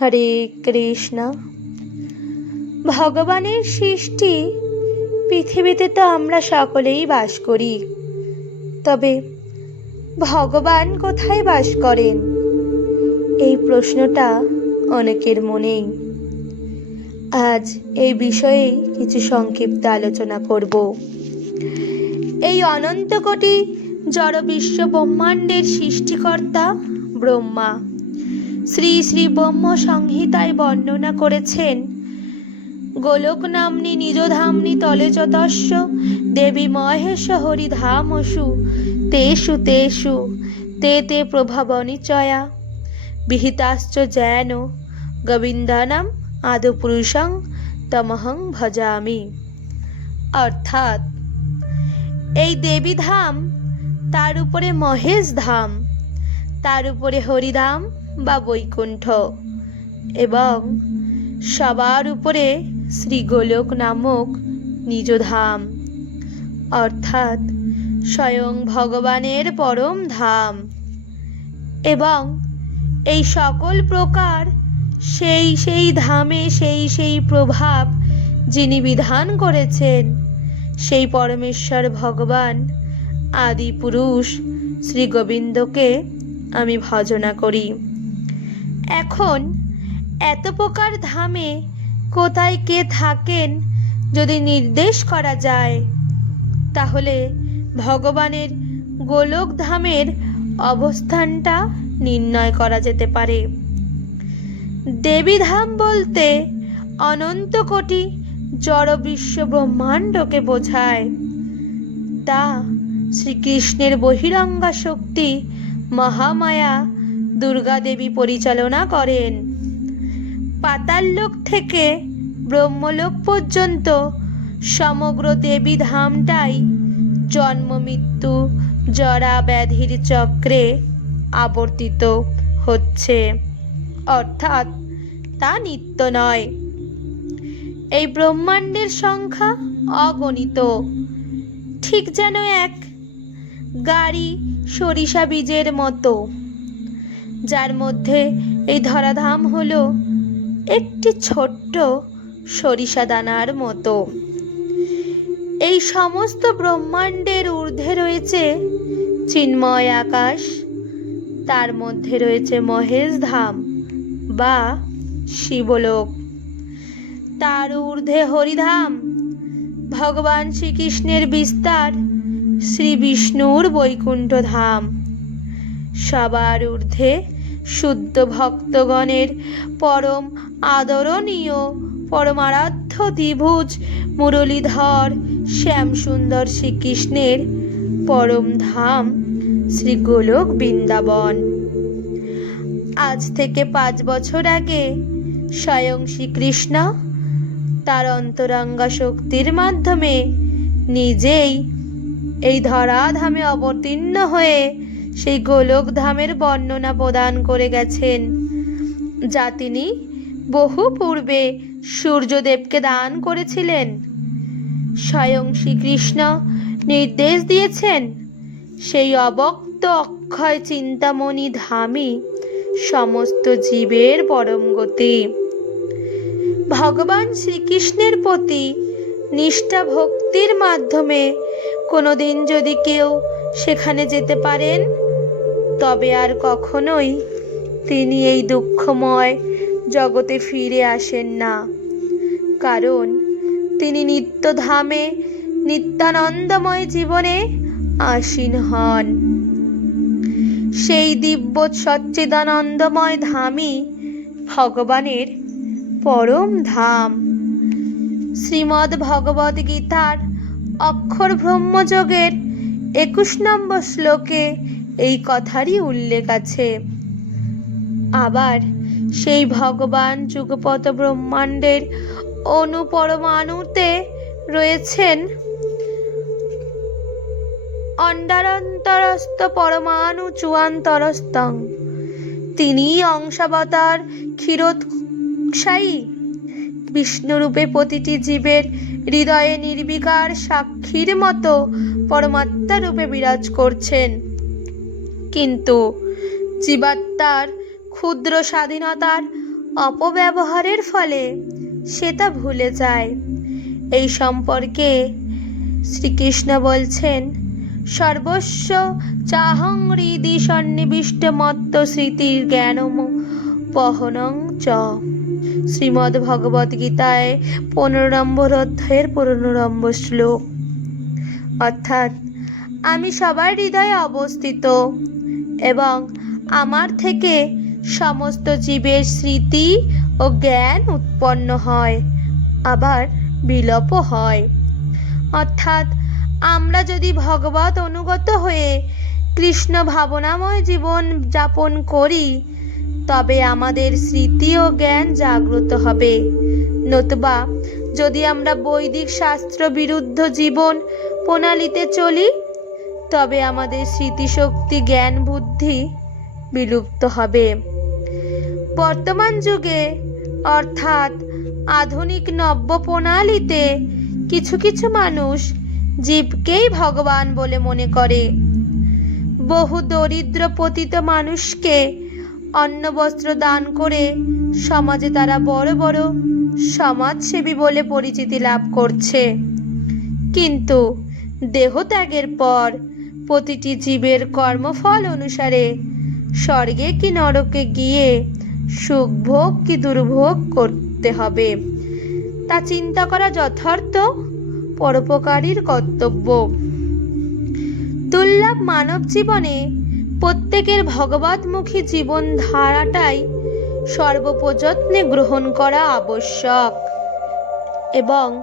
হরে কৃষ্ণ। ভগবানের সৃষ্টি, পৃথিবীতে তো আমরা সকলেই বাস করি। তবে ভগবান কোথায় বাস করেন? এই প্রশ্নটা অনেকের মনেই। আজ এই বিষয়ে কিছু সংক্ষিপ্ত আলোচনা করব। এই অনন্ত কোটি জড় বিশ্ব ব্রহ্মাণ্ডের সৃষ্টিকর্তা ব্রহ্মা। শ্রী শ্রী ব্রহ্ম সংহিতায় বর্ণনা করেছেন গোলক নাম্নি নিজধাম্নি তলে যতস্য, দেবী মহেশ হরিধামসু, তেষু তেষু, তে তে প্রভাবনিচয়া বিহিতাশ্চ যেন, গোবিন্দানাম আদপুরুষং তমহং ভজামি। অর্থাৎ, এই দেবী ধাম তার উপরে মহেশ ধাম তার উপরে হরিধাম বা বৈকুণ্ঠ। এবং সবার উপরে শ্রীগোলক নামক নিজধাম, অর্থাৎ স্বয়ং ভগবানের পরম ধাম। এবং এই সকল প্রকার সেই সেই ধামে সেই সেই প্রভাব যিনি বিধান করেছেন, সেই পরমেশ্বর ভগবান আদি পুরুষ শ্রী গোবিন্দকে আমি ভজনা করি। এখন এত প্রকার ধামে কোথায় কে থাকেন যদি নির্দেশ করা যায়, তাহলে ভগবানের গোলক ধামের অবস্থানটা নির্ণয় করা যেতে পারে। দেবীধাম বলতে অনন্ত কোটি জড় বিশ্ব ব্রহ্মাণ্ডকে বোঝায়। তা শ্রীকৃষ্ণের বহিরঙ্গা শক্তি মহামায়া দুর্গা দেবী পরিচালনা করেন। পাতাললোক থেকে ব্রহ্মলোক পর্যন্ত সমগ্র দেবী ধামটাই জন্ম মৃত্যু জরা ব্যাধির চক্রে আবর্তিত হচ্ছে। অর্থাৎ তা নিত্য নয়। এই ব্রহ্মাণ্ডের সংখ্যা অগণিত। ঠিক যেন এক গাড়ি সরিষা বীজের মতো। যার মধ্যে এই ধরাধাম হল একটি ছোট্ট সরিষা দানার মতো। এই সমস্ত ব্রহ্মাণ্ডের ঊর্ধ্বে রয়েছে চিন্ময় আকাশ, তার মধ্যে রয়েছে মহেশ ধাম বা শিবলোক। তার ঊর্ধ্বে হরিধাম, ভগবান শ্রীকৃষ্ণের বিস্তার, শ্রী বিষ্ণুর বৈকুণ্ঠ ধাম। সবার ঊর্ধ্বে শুদ্ধ ভক্তগণের পরম আদরণীয়, পরমারাধ্য দ্বিভুজ মুরলীধর শ্যামসুন্দর শ্রীকৃষ্ণের পরম ধাম শ্রী গোলক বৃন্দাবন। আজ থেকে পাঁচ বছর আগে স্বয়ং শ্রীকৃষ্ণ তার অন্তরঙ্গা শক্তির মাধ্যমে নিজেই এই ধরাধামে অবতীর্ণ হয়ে সেই গোলক ধামের বর্ণনা প্রদান করে গেছেন। যা তিনি বহু পূর্বে সূর্যদেবকে দান করেছিলেন। স্বয়ং শ্রীকৃষ্ণ নির্দেশ দিয়েছেন, সেই অবক্ত অক্ষয় চিন্তামণি ধামই সমস্ত জীবের পরম গতি। ভগবান শ্রীকৃষ্ণের প্রতি নিষ্ঠা ভক্তির মাধ্যমে কোনোদিন যদি কেউ সেখানে যেতে পারেন তবে আর কখনোই তিনি এই দুঃখময় জগতে ফিরে আসেন না। কারণ তিনি নিত্যধামে, নিত্যানন্দময় জীবনে আসীন হন। সেই দিব্য সচ্চিদানন্দময় ধামই ভগবানের পরম ধাম। শ্রীমদ্ ভগবদ গীতার অক্ষর ব্রহ্মযোগের একুশ নম্বর শ্লোকে এই কথারই উল্লেখ আছে। আবার সেই ভগবান যুগপত ব্রহ্মাণ্ডের অনুপরমাণুতে রয়েছেন। অন্ডারন্তরস্থ পরমাণু চুয়ান্তরস্তং তিনি অংশাবতার ক্ষীরোৎসায়ী বিষ্ণুরূপে প্রতিটি জীবের হৃদয়ে নির্বিকার সাক্ষীর মতো পরমাত্মা রূপে বিরাজ করছেন। কিন্তু জীবাত্মার ক্ষুদ্র স্বাধীনতার অপব্যবহারের ফলে সে তা ভুলে যায়। এই সম্পর্কে শ্রীকৃষ্ণ বলছেন, সর্বস্ব চাহং হৃদি সন্নিবিষ্ট মত্ত স্মৃতির জ্ঞানম পহনং চ। শ্রীমদ্ ভগবদ গীতায় পনেরো নম্বর অধ্যায়ের পনেরো নম্বর শ্লোক। অর্থাৎ, আমি সবার হৃদয়ে অবস্থিত। এবং আমার থেকে সমস্ত জীবের স্মৃতি ও জ্ঞান উৎপন্ন হয়, আবার বিলোপ হয়। অর্থাৎ আমরা যদি ভগবত অনুগত হয়ে কৃষ্ণ ভাবনাময় জীবন যাপন করি, তবে আমাদের স্মৃতি ও জ্ঞান জাগ্রত হবে। নতুবা যদি আমরা বৈদিক শাস্ত্র বিরুদ্ধ জীবন প্রণালীতে চলি তবে আমাদের স্মৃতিশক্তি, জ্ঞান, বুদ্ধি বিলুপ্ত হবে। বর্তমান যুগে, অর্থাৎ আধুনিক নব্য প্রণালীতে কিছু কিছু মানুষ জীবকেই ভগবান বলে মনে করে। বহু দরিদ্র পতিত মানুষকে অন্ন বস্ত্র দান করে সমাজে তারা বড় বড় সমাজসেবী বলে পরিচিতি লাভ করছে। কিন্তু দেহত্যাগের পর প্রতিটি জীবের কর্মফল অনুসারে স্বর্গে কি নরকে গিয়ে সুখ ভোগ কি দুর্ভোগ করতে হবে? তা চিন্তা করা যথার্থ, পরোপকারীর কর্তব্য। দুর্লভ মানব জীবনে প্রত্যেকের ভগবতমুখী জীবন ধারাটাই সর্বপ্রযত্নে গ্রহণ করা আবশ্যক। এবং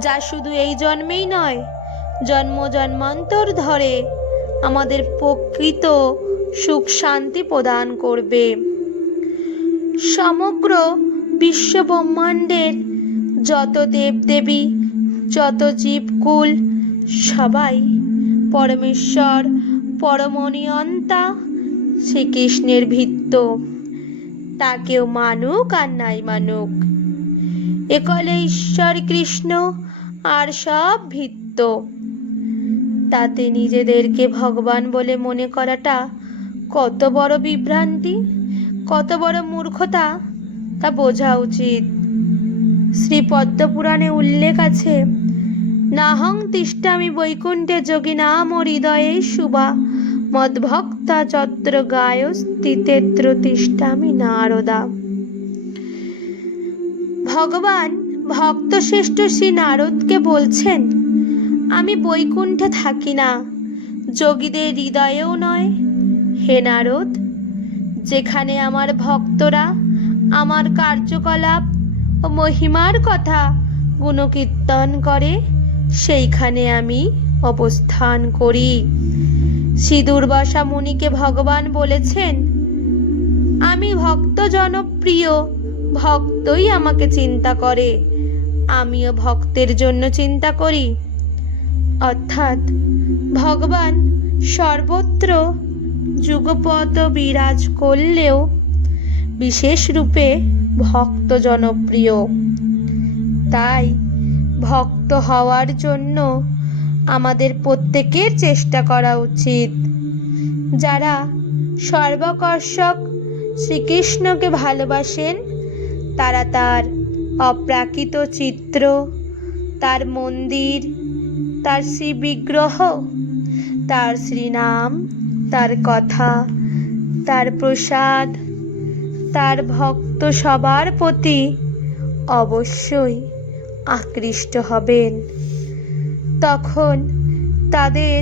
যা শুধু এই জন্মেই নয়, জন্ম জন্মান্তর ধরে আমাদের প্রকৃত সুখ শান্তি প্রদান করবে। সমগ্র বিশ্ব ব্রহ্মাণ্ডের যত দেবদেবী, যত জীবকুল, সবাই পরমেশ্বর, পরমনিয়ন্তা শ্রীকৃষ্ণের ভিত্ত তা কেউ মানুক আর নাই মানুক। একলে ঈশ্বর কৃষ্ণ, আর সব ভিত্ত তাতে নিজেদেরকে ভগবান বলে মনে করাটা কত বড় বিভ্রান্তি, কত বড় মূর্খতা, তা বোঝা উচিত। শ্রী পদ্মপুরাণে উল্লেখ আছে, নাহং তিষ্ঠামি বৈকুণ্ঠে যোগী নাম হৃদয়ে শুভা, মদ্ভক্তা চত্র গায় স্থিতেত্র তিষ্ঠামি নারদা। ভগবান ভক্ত শ্রেষ্ঠ শ্রী নারদকে বলছেন আমি বৈকুণ্ঠে থাকি না। যোগীদের হৃদয়েও নয়। হে নারদ, যেখানে আমার ভক্তরা, আমার কার্যকলাপ ও মহিমার কথা গুণকীর্তন করে, সেইখানে আমি অবস্থান করি। শ্রী দুর্বাসা মুনিকে ভগবান বলেছেন, আমি ভক্ত জনপ্রিয় ভক্তই আমাকে চিন্তা করে। আমিও ভক্তের জন্য চিন্তা করি। অর্থাৎ ভগবান সর্বত্র যুগপদ বিরাজ করলেও বিশেষ রূপে ভক্ত জনপ্রিয়। তাই ভক্ত হওয়ার জন্য আমাদের প্রত্যেকের চেষ্টা করা উচিত। যারা সর্বকর্ষক শ্রীকৃষ্ণকে ভালোবাসেন, তারা তার অপ্রাকৃত চিত্র, তার মন্দির তার শ্রী বিগ্রহ তার শ্রীনাম, তার কথা, তার প্রসাদ, তার ভক্ত সবার প্রতি অবশ্যই আকৃষ্ট হবেন। তখন তাদের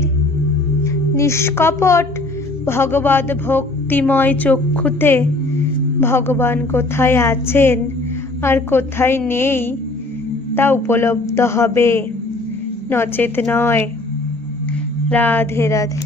নিষ্কপট ভগবত ভক্তিময় চক্ষুতে ভগবান কোথায় আছেন আর কোথায় নেই তা উপলব্ধ হবে। নচেত নয়। রাধে রাধে।